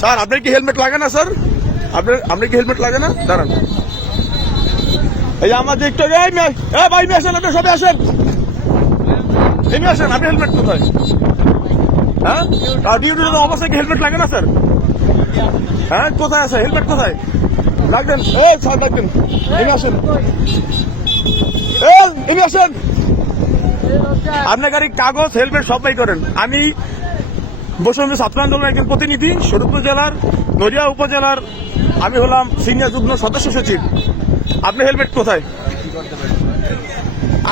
Sir, আপনার কি helmet লাগে না, স্যার? আপনার আপনার কি হেলমেট লাগে না? দাঁড়ান। এই আমার দেখতে ভাই আসেন, আপনি সবাই আসেন। এই মেয়ে আসেন আপনি হেলমেট কোথায়? হ্যাঁ? ডিউটির অবস্থায় কি হেলমেট লাগে না, স্যার? হ্যাঁ কোথায় আছে? হেলমেট কোথায়? লাগবেন এই, স্যার লাগবেন এমনি আসেন। এমনি আসেন। আপনার গাড়ির কাগজ হেলমেট সবাই করেন। আমি বসুন্ধরা ছাত্র আন্দোলনের একজন প্রতিনিধি শরীরপুর জেলার নদিয়া উপজেলার, আমি হলাম সিনিয়র যুগ্ম সদস্য সচিব। আপনি হেলমেট কোথায়?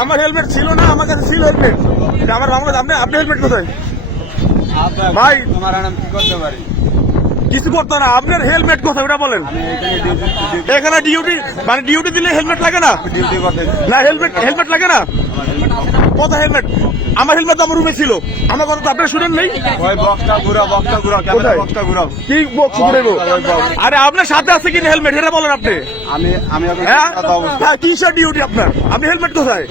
আমার হেলমেট ছিল না, আমার কাছে ছিল হেলমেট আমার মামলা আপনি আপনি হেলমেট কোথায়? ভাই। তোমার কি করতে পারি কিছু করতো না, আপনার হেলমেট কোথায়? ওটা বলেন। এখানে ডিউটি মানে ডিউটি দিলে হেলমেট লাগে না? না হেলমেট হেলমেট লাগে না? কোথায় হেলমেট। আমার হেলমেট আমার রুমে ছিল। আমার কথা তো আপনারা শুনেন নেই? ওই বক্সটা ঘুরাও বক্সটা ঘুরাও ক্যামেরা কোথায়? বক্সটা ঘুরাও। কি বক্স box। আরে আপনার সাথে আছে কিনা হেলমেট? এটা বলেন আপনি। আমি আমি হ্যাঁ? অবস্থা। হ্যাঁ কিসের ডিউটি আপনার? আপনি হেলমেট কোথায়?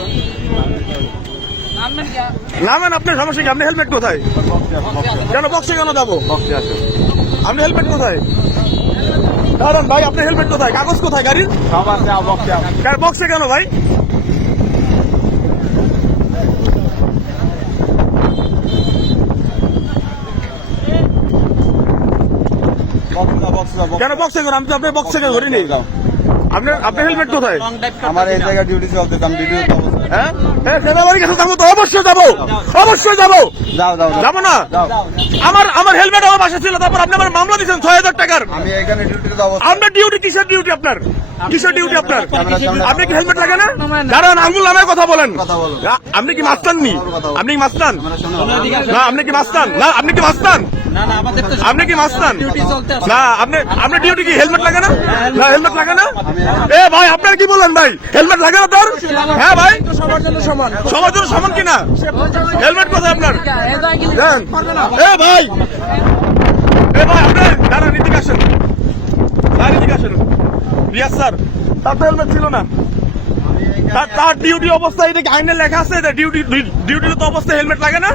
নামেন আপনার সমস্যা কি? আপনি হেলমেট কোথায়? কেন বক্সে কেন যাব? বক্সে আপনি হেলমেট কোথায়? দাঁড়ান ভাই আপনার হেলমেট কোথায়? কাগজ কোথায় গাড়ির? কেন বক্সে কেন ভাই? কেন বক্সে কেন আমি তো আপনার বক্সে কেন ধরিনি। আপনার আপনার হেলমেট কোথায়? আমার এই জায়গায় ডিউটি আমি ডিউটি হ্যাঁ? হ্যাঁ সেনাবাহিনীর কাছে যাব তো অবশ্যই যাব। অবশ্যই যাব। যাও যাও যাব না? আমার আমার হেলমেট আমার বাসা ছিল তারপর আপনি আমার মামলা দিচ্ছেন ছয় হাজার টাকার। আমি এখানে ডিউটিতে অবস্থা আপনার ডিউটি কিসের ডিউটি আপনার? কিসের ডিউটি আপনার? আপনি কি হেলমেট লাগে না? দাঁড়ান আঙ্গুল নামে কথা বলেন। কথা বলো। আপনি কি মাস্তান নি আপনি কি মাস্তান না আপনি কি মাস্তান না আপনি কি মাস্তান আপনি কি মাস্তান না আপনি আপনার ডিউটি কি হেলমেট লাগে না? না হেলমেট লাগে না? এ ভাই, আপনার কি বলেন ভাই? হেলমেট লাগে না তোর? হ্যাঁ ভাই। সবার জন্য সমান সবার জন্য সমান কিনা? হেলমেট কোথায় আপনার? এ ভাই। এ ভাই আপনি দাঁড়ান, এদিকে আসেন। দাঁড়ান আসেন। রিয়াজ স্যার, তার তো হেলমেট ছিল না। তার ডিউটি অবস্থা এটা আইনে লেখা আছে ডিউটি ডিউটির তো অবস্থায় হেলমেট লাগে না।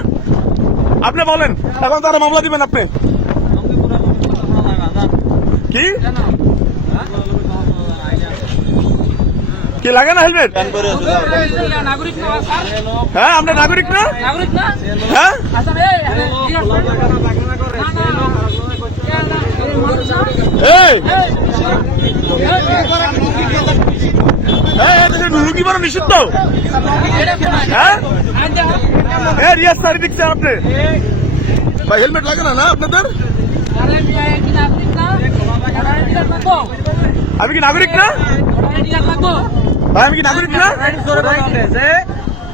আপনি বলেন, এখন তারা মামলা দিবেন আপনি। কি? কি লাগে না হেলমেট? হ্যাঁ আপনি নাগরিক না? হ্যাঁ? নিষিদ্ধ? হ্যাঁ? স্যার দিচ্ছে আপনি। ভাই, হেলমেট লাগে না না আপনাদের? আমি কি নাগরিক না? ভাই আমি কি নাগরিক না? যে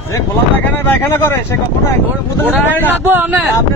যে খোলা পায়খানা পায়খানা করে সে কখনো আপনি